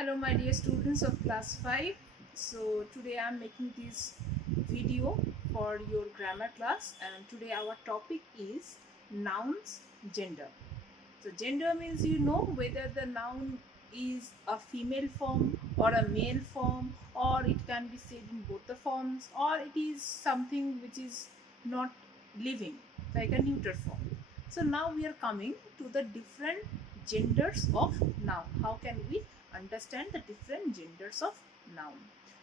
Hello my dear students of class 5. So today I am making this video for your grammar class, and today our topic is nouns gender. So gender means whether the noun is a female form or a male form, or it can be said in both the forms, or it is something which is not living, like a neuter form. So now we are coming to the different genders of noun. How can we understand the different genders of noun?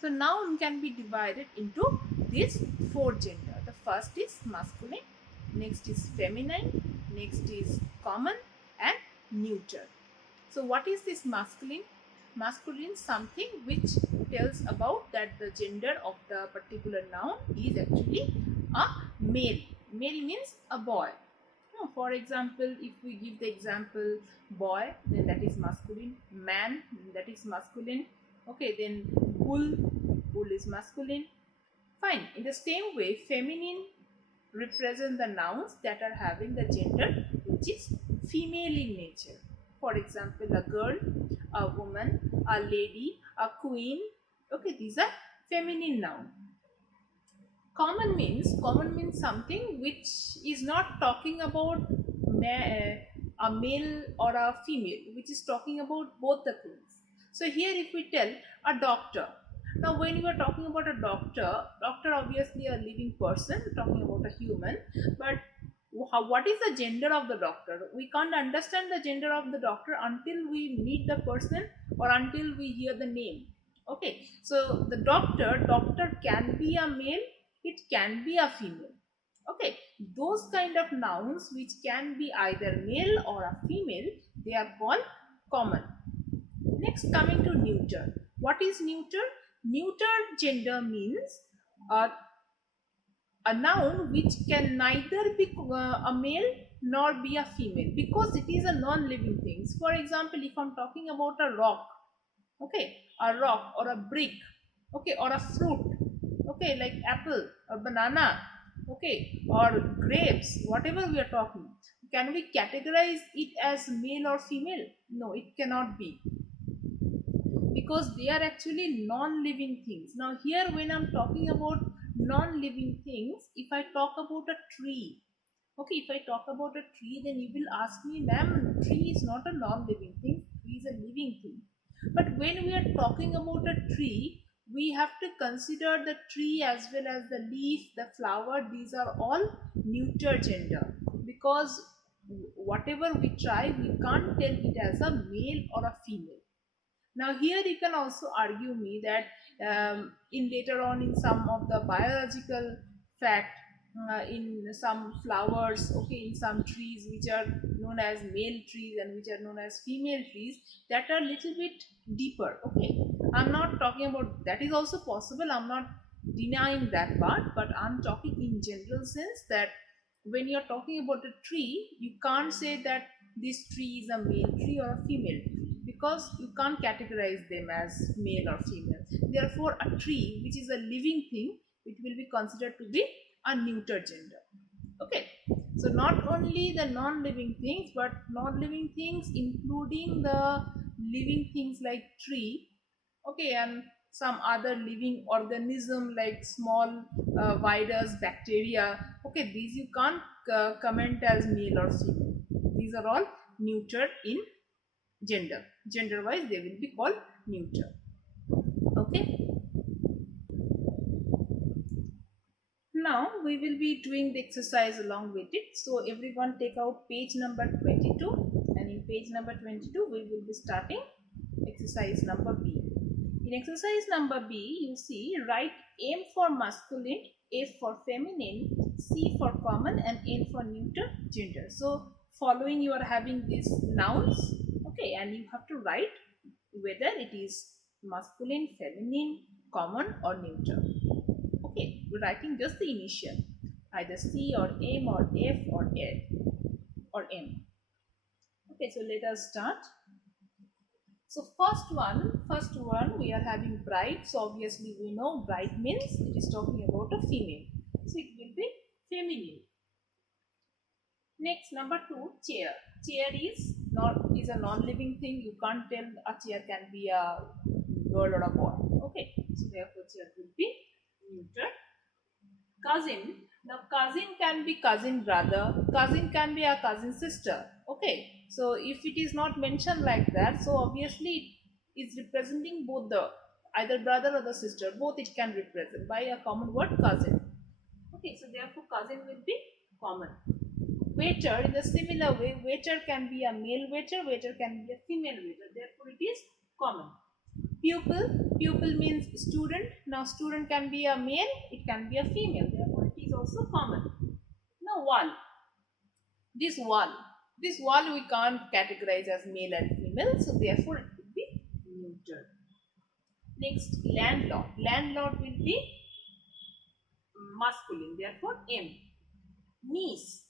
So noun can be divided into these four gender. The first is masculine, next is feminine, next is common, and neuter. So what is this masculine? Masculine is something which tells about that the gender of the particular noun is actually a male. Male means a boy. For example, if we give the example boy, then that is masculine. Man, that is masculine. Okay, then bull, bull is masculine. Fine. In the same way, feminine represent the nouns that are having the gender which is female in nature. For example, a girl, a woman, a lady, a queen. Okay, these are feminine nouns. Common means something which is not talking about a male or a female, which is talking about both the things. So here if we tell a doctor, now when you are talking about a doctor obviously a living person, talking about a human, but what is the gender of the doctor? We can't understand the gender of the doctor until we meet the person or until we hear the name. Okay, so the doctor can be a male, it can be a female. Okay, those kind of nouns which can be either male or a female, they are called common. Next, coming to neuter. What is neuter? Neuter gender means a noun which can neither be a male nor be a female, because it is a non-living thing. For example, if I'm talking about a rock, okay, a rock or a brick, okay, or a fruit, okay, like apple or banana, okay, or grapes, whatever we are talking, can we categorize it as male or female? No, it cannot be, because they are actually non-living things. Now here when I'm talking about non-living things, if I talk about a tree, okay, if I talk about a tree, then you will ask me, ma'am, tree is not a non-living thing, tree is a living thing. But when we are talking about a tree, we have to consider the tree as well as the leaf, the flower. These are all neuter gender, because whatever we try, we can't tell it as a male or a female. Now here you can also argue me that in later on in some of the biological fact, in some flowers, okay, in some trees which are known as male trees and which are known as female trees, that are little bit deeper. Okay, I'm not talking about that, is also possible, I'm not denying that part, but I'm talking in general sense that when you're talking about a tree, you can't say that this tree is a male tree or a female tree, because you can't categorize them as male or female. Therefore, a tree which is a living thing, it will be considered to be a neuter gender. Okay, so not only the non-living things, but non-living things including the living things like tree, okay, and some other living organism like small virus, bacteria, okay, these you can't comment as male or female. These are all neuter in gender wise, they will be called neuter. Okay, now we will be doing the exercise along with it. So everyone take out page number 22, and in page number 22 we will be starting exercise number B. In exercise number B, you see, write M for masculine, F for feminine, C for common, and N for neuter gender. So following you are having these nouns, okay, and you have to write whether it is masculine, feminine, common, or neuter. Okay, we're writing just the initial, either C or M or F or L or M. Okay, so let us start. So first one we are having bride. So obviously we know bride means it is talking about a female. So it will be feminine. Next, number 2, chair. Chair is is a non-living thing. You can't tell a chair can be a girl or a boy. Okay, so therefore chair will be neuter. Cousin. Now cousin can be cousin brother, cousin can be a cousin sister. Okay, so if it is not mentioned like that, so obviously it is representing both the either brother or the sister, both it can represent by a common word cousin. Okay, so therefore cousin will be common. Waiter, in a similar way, waiter can be a male waiter, waiter can be a female waiter, therefore it is common. Pupil, pupil means student. Now student can be a male, it can be a female, therefore it is also common. Now wall, this wall, this wall we can't categorize as male and female, so therefore it will be neuter. Next, landlord, landlord will be masculine, therefore M. Niece,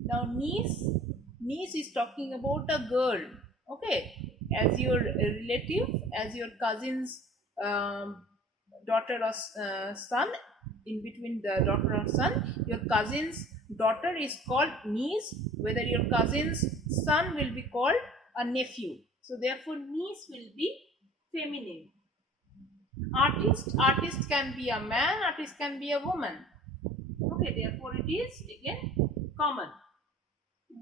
now niece is talking about a girl. Okay, as your relative, as your cousin's daughter or son, in between the daughter or son, your cousin's daughter is called niece, whether your cousin's son will be called a nephew, so therefore niece will be feminine. Artist, artist can be a man, artist can be a woman. Okay, therefore it is again common.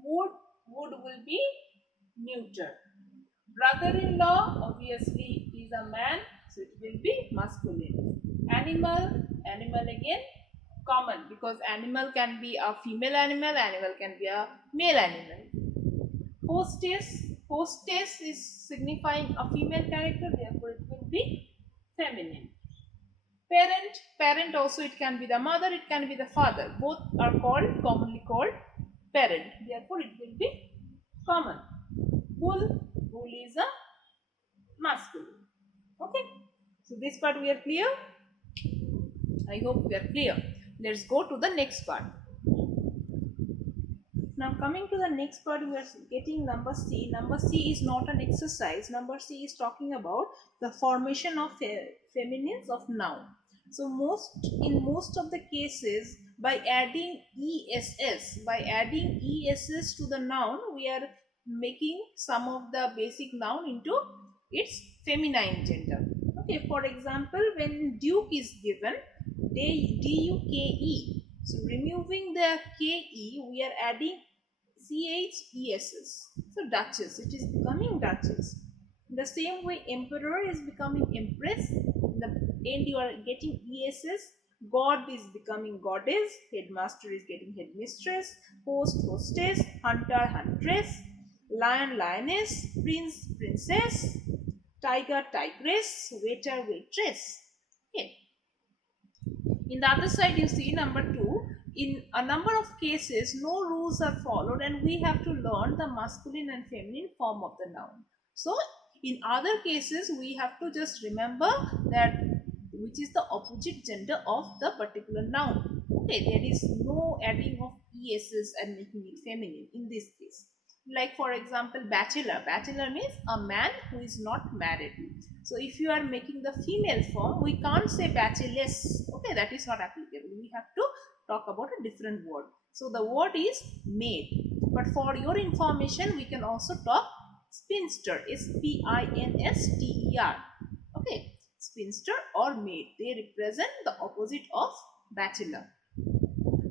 Wood, wood will be neuter. Brother-in-law obviously is a man, so it will be masculine. Animal, animal again common, because animal can be a female animal, animal can be a male animal. Hostess, hostess is signifying a female character, therefore it will be feminine. Parent, parent also it can be the mother, it can be the father, both are called, commonly called parent, therefore it will be common. Bull, bull is a masculine. Okay, so this part we are clear. I hope we are clear. Let's go to the next part. Now coming to the next part, we are getting number C. Number C is not an exercise. Number C is talking about the formation of feminines of noun. So in most of the cases, by adding ess to the noun, we are making some of the basic noun into its feminine gender. Okay, for example, when duke is given, duke. So removing the ke, we are adding chess. So duchess, it is becoming duchess. In the same way, emperor is becoming empress. In the end, you are getting ess. God is becoming goddess. Headmaster is getting headmistress. Host, hostess. Hunter, huntress. Lion, lioness. Prince, princess. Tiger, tigress. Waiter, waitress. Okay. In the other side, you see number 2. In a number of cases, no rules are followed and we have to learn the masculine and feminine form of the noun. So, in other cases, we have to just remember that which is the opposite gender of the particular noun. Okay, there is no adding of es's and making it feminine in this case. Like for example, bachelor. Bachelor means a man who is not married. So if you are making the female form, we can't say bacheless. Okay, that is not applicable. We have to talk about a different word. So the word is maid. But for your information, we can also talk spinster. spinster. Okay, spinster or maid. They represent the opposite of bachelor.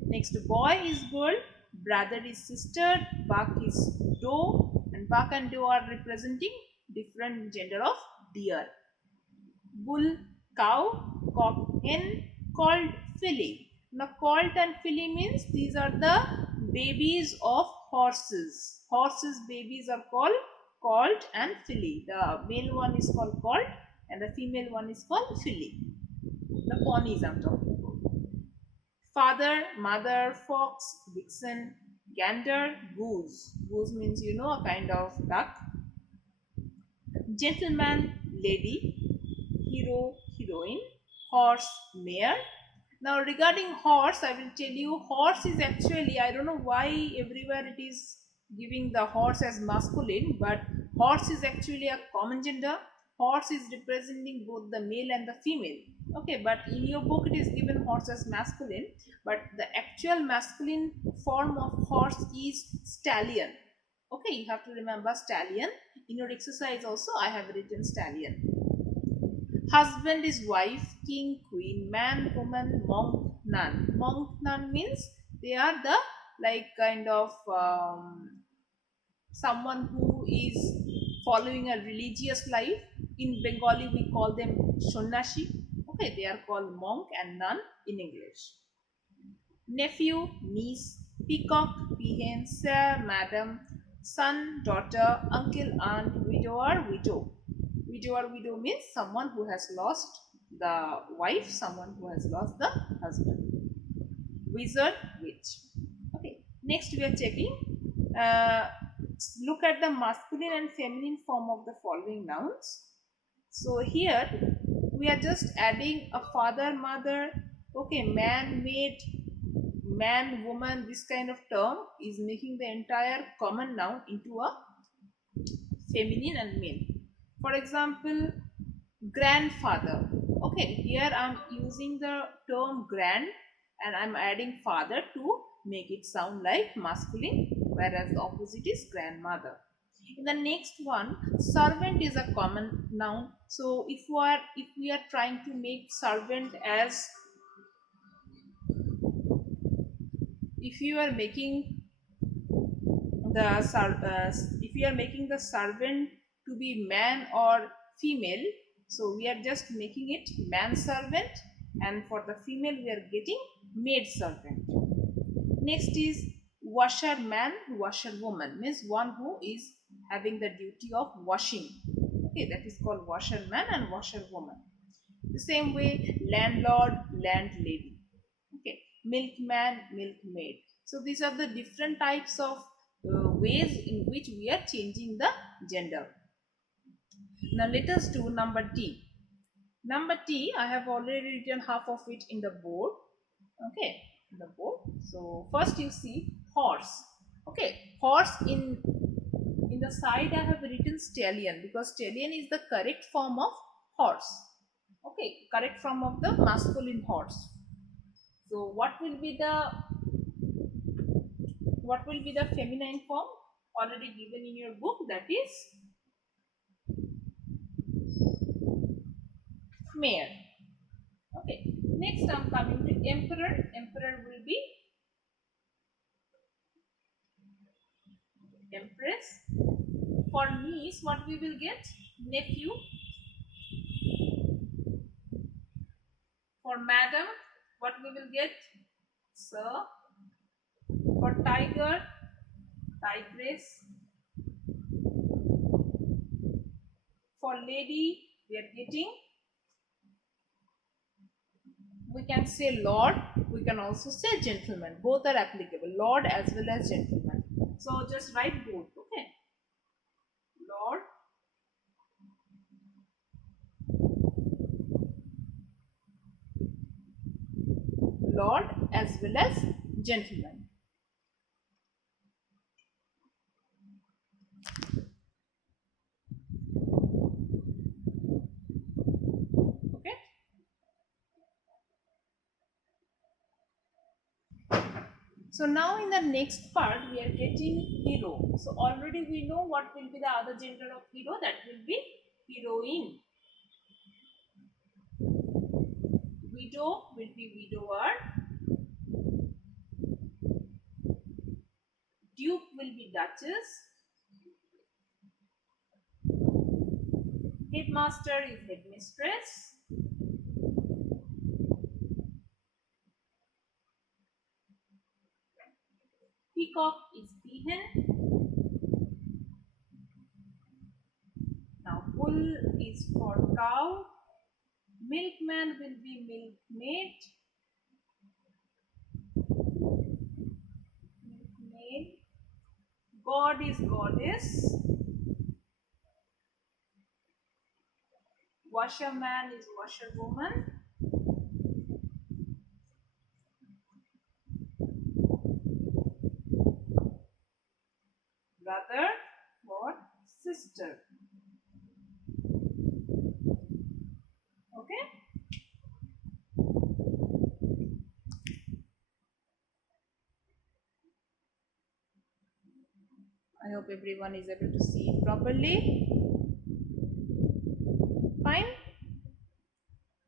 Next, boy is girl, brother is sister, buck is doe, and buck and doe are representing different gender of deer. Bull, cow, cock, hen, colt, filly. Now, colt and filly means these are the babies of horses. Horses' babies are called colt and filly. The male one is called colt and the female one is called filly. The ponies I'm talking about. Father, mother, fox, vixen, gander, goose. Goose means you know a kind of duck. Gentleman, lady, hero, heroine, horse, mare. Now regarding horse, I will tell you horse is actually, I don't know why everywhere it is giving the horse as masculine, but horse is actually a common gender. Horse is representing both the male and the female. Okay, but in your book it is given horse as masculine, but the actual masculine form of horse is stallion. Okay, you have to remember stallion. In your exercise also I have written stallion. Husband is wife, king, queen, man, woman, monk, nun. Monk, nun means they are the like kind of someone who is following a religious life. In Bengali we call them Shonnashi. Okay, they are called monk and nun in English. Nephew, niece, peacock, peahen, sir, madam, son, daughter, uncle, aunt, widower, widow. Widower, widow means someone who has lost the wife, someone who has lost the husband. Wizard, witch. Okay, next we are checking. Uh, Look at the masculine and feminine form of the following nouns. So here we are just adding a father, mother, okay, man, maid, man, woman, this kind of term is making the entire common noun into a feminine and male. For example, grandfather. Okay, here I'm using the term grand and I'm adding father to make it sound like masculine, whereas the opposite is grandmother. In the next one, servant is a common noun. So if we are trying to make servant as, if you are making if you are making the servant to be man or female, so we are just making it man servant, and for the female we are getting maid servant. Next is washerman, washerwoman means one who is having the duty of washing. Okay, that is called washerman and washerwoman. The same way landlord, landlady. Okay, milkman, milkmaid. So these are the different types of ways in which we are changing the gender. Now let us do number T. Number T, I have already written half of it in the board. Okay, in the board. So first you see horse. Okay, horse in the side I have written stallion because stallion is the correct form of horse. Okay, correct form of the masculine horse. So what will be the feminine form already given in your book, that is mare. Okay, next I'm coming to emperor. Emperor will be empress. For niece, what we will get? Nephew. For madam, what we will get? Sir. For tiger, tigress. For lady, we are getting, we can say lord, we can also say gentleman. Both are applicable, lord as well as gentleman. So just write both. Okay, lord, lord as well as gentleman. Okay, so now in the next part we are getting hero. So already we know what will be the other gender of hero, that will be heroine. Widow will be widower. Duke will be duchess. Headmaster is headmistress. Peacock is peahen. Now bull is for cow. Milkman will be milkmaid. Milkmaid. God is goddess. Washerman is washerwoman. Brother or sister. Okay. I hope hope everyone is able to see it properly. Fine.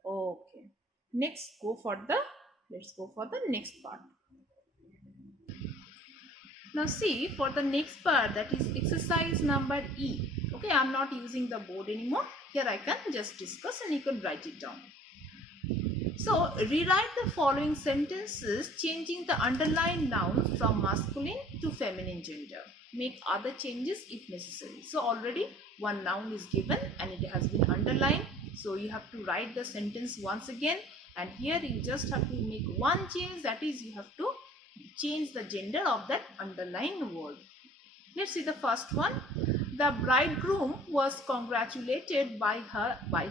Okay. Let's go for the next part. Now see, for the next part, that is exercise number E. Okay, I am not using the board anymore. Here I can just discuss and you can write it down. So rewrite the following sentences changing the underlined nouns from masculine to feminine gender. Make other changes if necessary. So already one noun is given and it has been underlined. So you have to write the sentence once again, and here you just have to make one change, that is you have to change the gender of that underlined word. Let's see the first one. The bridegroom was congratulated by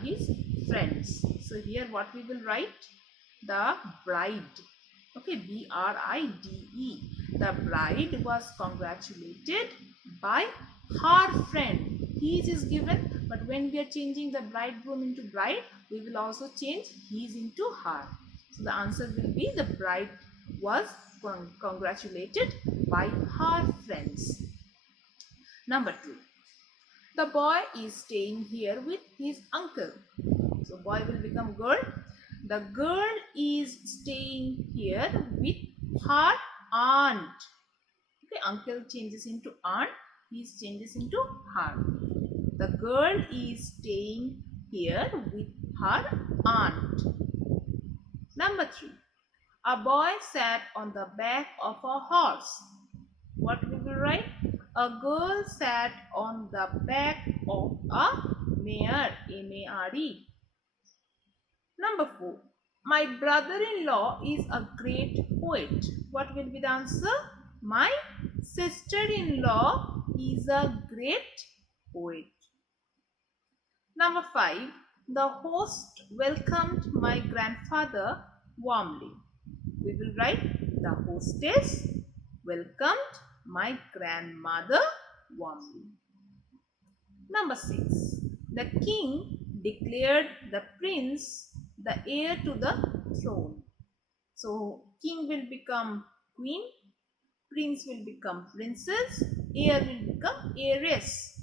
his friends. So here what we will write? The bride. Okay, B-R-I-D-E. The bride was congratulated by her friend. His is given, but when we are changing the bridegroom into bride, we will also change his into her. So the answer will be the bride was congratulated by her friends. Number 2. The boy is staying here with his uncle. So boy will become girl. The girl is staying here with her aunt. Okay, uncle changes into aunt, he changes into her. The girl is staying here with her aunt. Number 3. A boy sat on the back of a horse. What we will write? A girl sat on the back of a mare, M-A-R-E. Number 4. My brother-in-law is a great poet. What will be the answer? My sister-in-law is a great poet. Number 5. The host welcomed my grandfather warmly. We will write the hostess welcomed my grandmother warmly. Number 6. The king declared the prince the heir to the throne. So king will become queen, prince will become princess, heir will become heiress.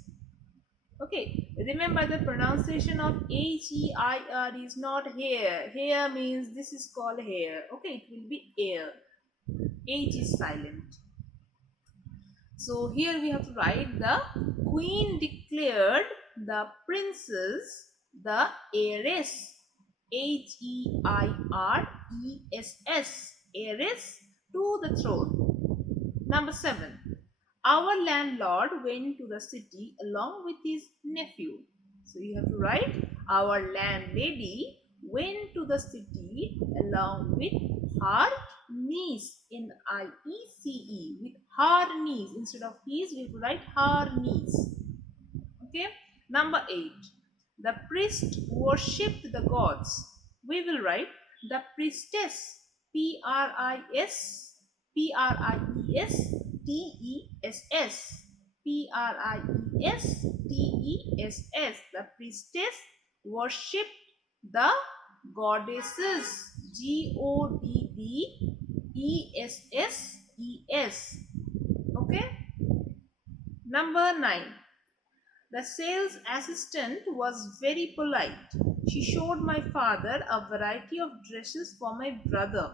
Okay, remember the pronunciation of H-E-I-R is not hair. Hair means this is called hair. Okay, it will be heir. H is silent. So here we have to write the queen declared the princess the heiress. H-E-I-R-E-S-S, heiress to the throne. Number 7. Our landlord went to the city along with his nephew. So you have to write our landlady went to the city along with her niece, N-I-E-C-E, with her niece. Instead of his, we have to write her niece. Okay. Number 8. The priest worshipped the gods. We will write the priestess, P-R-I-S-T-E-S-S, P-R-I-E-S-T-E-S-S. The priestess worshipped the goddesses, G-O-D-D-E-S-S-E-S. Okay. Number 9. The sales assistant was very polite. She showed my father a variety of dresses for my brother.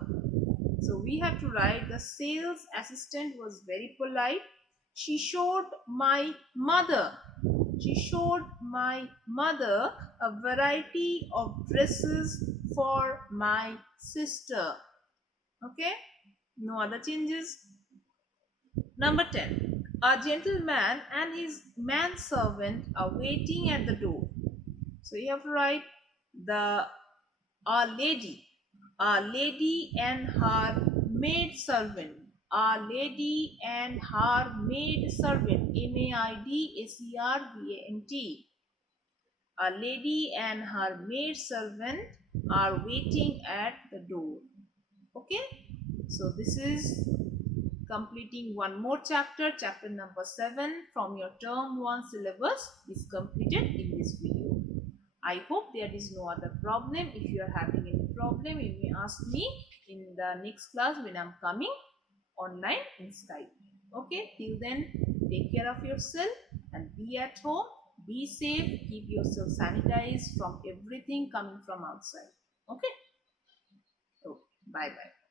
So we have to write the sales assistant was very polite. She showed my mother. She showed my mother a variety of dresses for my sister. Okay? No other changes. Number 10. A gentleman and his manservant are waiting at the door. So you have to write a lady and her maid servant. A lady and her maid servant. M-A-I-D-S-E-R-V-A-N-T. A lady and her maid servant are waiting at the door. Okay. So this is completing one more chapter, chapter number 7 from your term 1 syllabus is completed in this video. I hope there is no other problem. If you are having any problem, you may ask me in the next class when I am coming online in Skype. Okay, till then, take care of yourself and be at home. Be safe. Keep yourself sanitized from everything coming from outside. Okay. Okay. Bye bye.